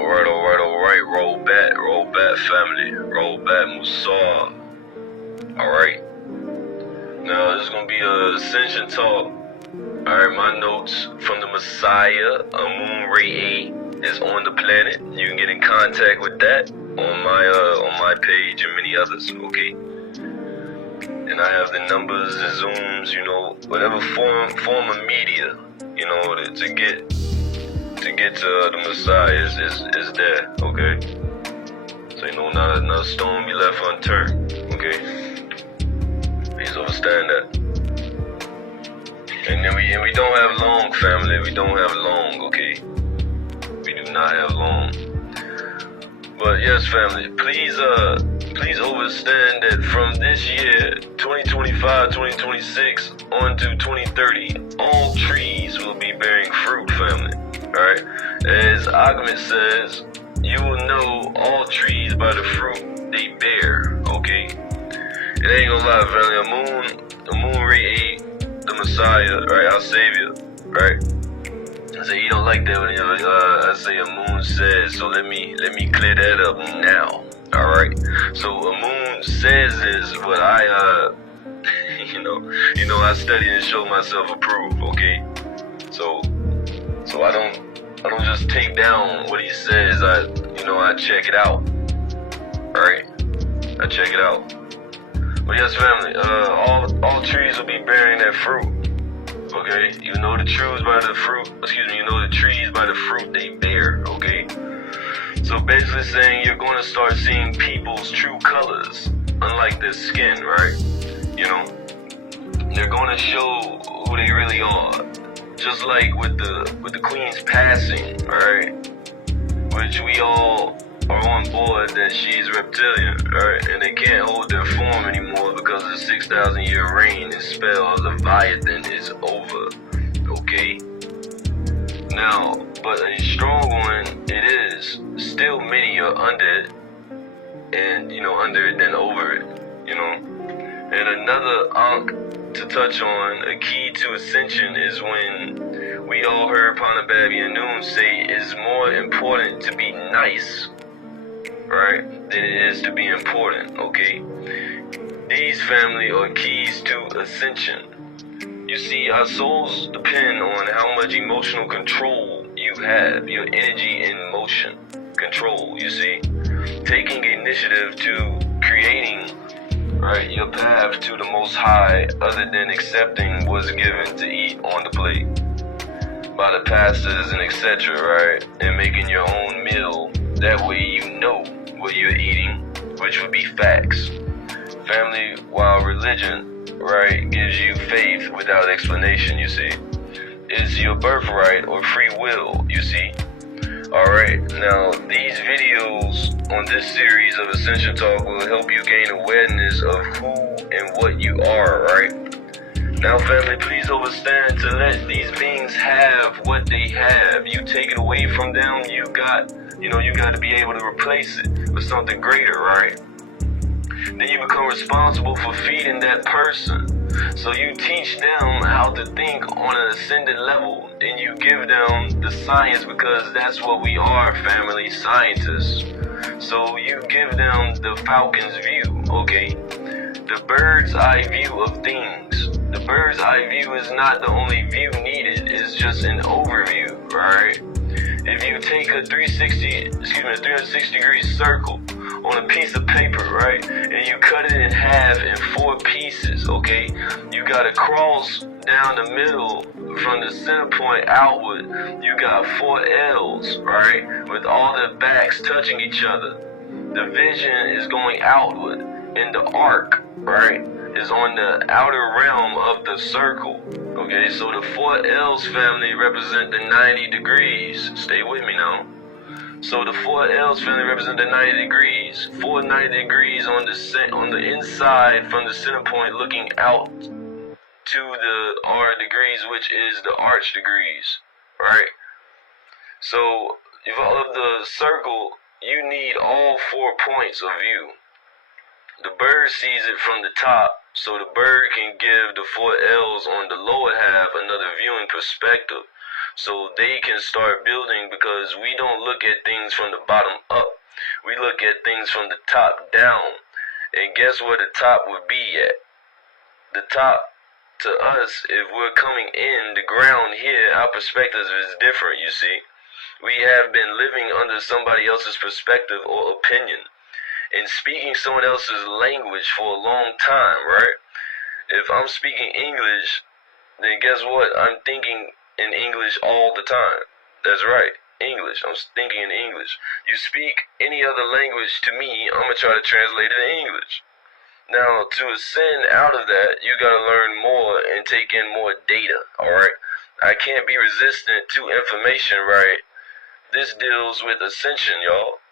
Alright. Roll back, family. Roll back, Musa. Alright. Now, this is gonna be a Ascension talk. Alright, my notes from the Messiah, AMUNRAYay, is on the planet. You can get in contact with that on my page and many others, okay? And I have the numbers, the Zooms, whatever form of media, to get to the Messiah is there, okay? So not a stone be left unturned, okay? Please understand that. And then we don't have long, family. We don't have long, okay? We do not have long. But yes, family, please understand that from this year, 2025, 2026, on to 2030, all trees will be bearing fruit, family. Alright? As argument says, you will know all trees by the fruit they bear, okay? It ain't gonna lie, family. AMUNRAYay, the Messiah, right? Our Savior, right? I say you don't like that when I say Amun says, so let me clear that up now. Alright. So Amun says is what I I study and show myself approve, okay? So I don't just take down what he says, I check it out. Alright? I check it out. But yes, family, all trees will be bearing that fruit. Okay, you know the trees by the fruit they bear, okay? So basically saying you're going to start seeing people's true colors, unlike their skin, right? They're going to show who they really are. Just like with the Queen's passing, alright? Which we all are on board that she's reptilian, alright? And they can't hold their form anymore because the 6,000-year reign and spell of Leviathan is over, okay? Now, but a strong one, it is. Still many are under it, and, under it then over it, And another ankh to touch on, a key to ascension is when we all heard Panababi and Noon say it's more important to be nice, right, than it is to be important, okay? These, family, are keys to ascension. You see, our souls depend on how much emotional control you have, your energy in motion control, you see? Taking initiative to creating, right, your path to the Most High, other than accepting what's given to eat on the plate by the pastors and etc., right? And making your own meal. That way you know what you're eating, which would be facts. Family, while religion, right, gives you faith without explanation, you see. It's your birthright or free will, you see. Alright, now these videos on this series of Ascension Talk will help you gain awareness of who and what you are, right? Now, family, please understand, to let these beings have what they have. You take it away from them, you got to be able to replace it with something greater, right? Then you become responsible for feeding that person. So you teach them how to think on an ascended level, and you give them the science, because that's what we are, family, scientists. So you give them the falcon's view, okay? The bird's eye view of things. The bird's eye view is not the only view needed, it's just an overview, right? If you take a 360 degree circle on a piece of paper, right, and you cut it in half in 4 pieces, okay, you got a cross down the middle from the center point outward. You got 4 L's, right, with all the backs touching each other. The vision is going outward, and the arc, right, is on the outer realm of the circle. Okay, so the 4 L's, family, represent the 90 degrees. Stay with me now. So the 4 L's, family, represent the 90 degrees. 4 90 degrees on the inside from the center point, looking out to the R degrees, which is the arch degrees, right? So if all of the circle, you need all 4 points of view. The bird sees it from the top, so the bird can give the 4 L's on the lower half another viewing perspective. so they can start building, because we don't look at things from the bottom up. We look at things from the top down. And guess where the top would be at? The top to us, if we're coming in the ground here, our perspective is different, you see. We have been living under somebody else's perspective or opinion and speaking someone else's language for a long time, right? If I'm speaking English, then guess what? I'm thinking in English all the time. That's right, English. I'm thinking in English. You speak any other language to me, I'm going to try to translate it in English. Now, to ascend out of that, you got to learn more and take in more data, alright? I can't be resistant to information, right? This deals with ascension, y'all.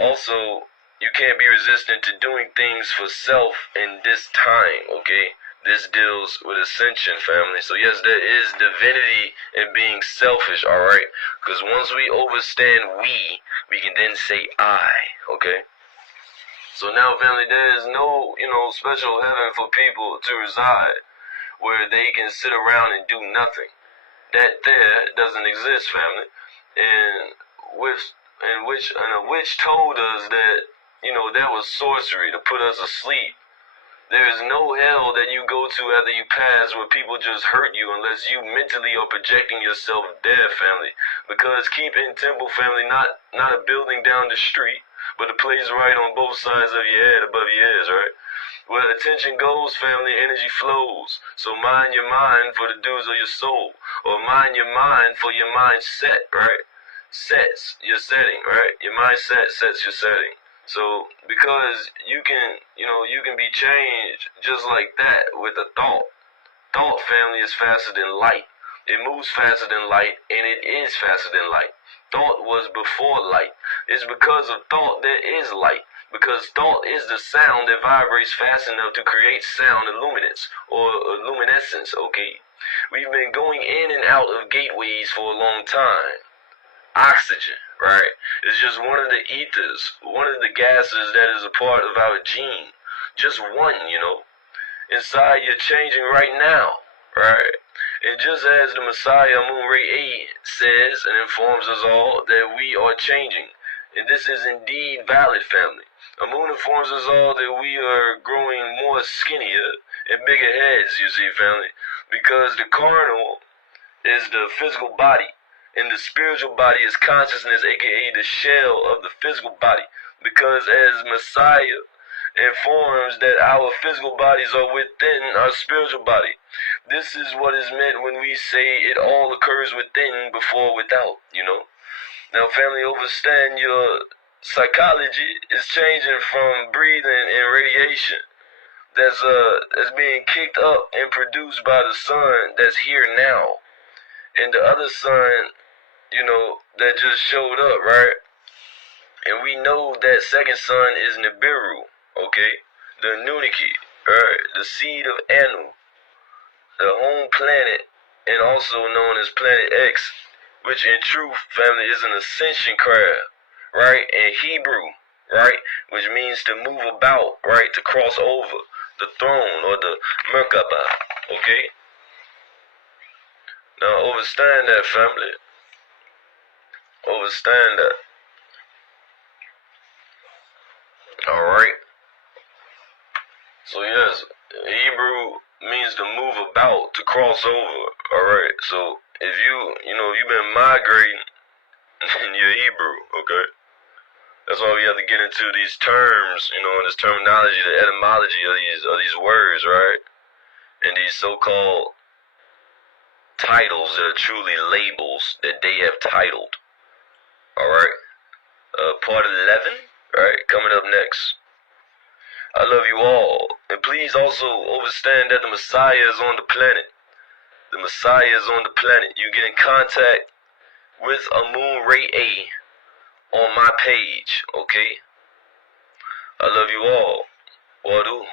Also, you can't be resistant to doing things for self in this time, okay? This deals with ascension, family. So yes, there is divinity in being selfish, alright? Because once we understand we can then say I, okay? So now, family, there is no, special heaven for people to reside where they can sit around and do nothing. That there doesn't exist, family. And a witch told us that, that was sorcery to put us asleep. There is no hell that you go to after you pass where people just hurt you unless you mentally are projecting yourself there, family. Because keep in temple, family, not a building down the street, but a place right on both sides of your head, above your ears, right? Where attention goes, family, energy flows. So mind your mind for the dues of your soul. Or mind your mind for your mindset, right? Sets your setting, right? Your mindset sets your setting. So because you can be changed just like that with a thought. Thought, family, is faster than light. It moves faster than light, and it is faster than light. Thought was before light. It's because of thought there is light. Because thought is the sound that vibrates fast enough to create sound illuminance or luminescence, okay? We've been going in and out of gateways for a long time. Oxygen, right? It's just one of the ethers, one of the gases that is a part of our gene. Just one, Inside, you're changing right now, right? And just as the Messiah, AMUNRAYay, says and informs us all that we are changing, and this is indeed valid, family. Amun informs us all that we are growing more skinnier and bigger heads, you see, family, because the carnal is the physical body, and the spiritual body is consciousness, aka the shell of the physical body. Because as Messiah informs that our physical bodies are within our spiritual body. This is what is meant when we say it all occurs within before without, Now, family, understand your psychology is changing from breathing and radiation that's being kicked up and produced by the sun that's here now. And the other sun, that just showed up, right? And we know that second sun is Nibiru, okay? The Nuniki, right? The seed of Anu, the home planet, and also known as Planet X, which in truth, family, is an ascension craft, right? In Hebrew, right? Which means to move about, right? To cross over the throne or the Merkaba, okay? Now, understand that, family. Understand that. Alright? So, yes, Hebrew means to move about, to cross over. Alright? So, if you've been migrating in your Hebrew, okay? That's why we have to get into these terms, and this terminology, the etymology of these words, right? And these so-called titles that are truly labels that they have titled. Alright? Part 11, alright, coming up next. I love you all. And please also understand that the Messiah is on the planet. The Messiah is on the planet. You get in contact with AMUNRAYay on my page, okay? I love you all. Wadu.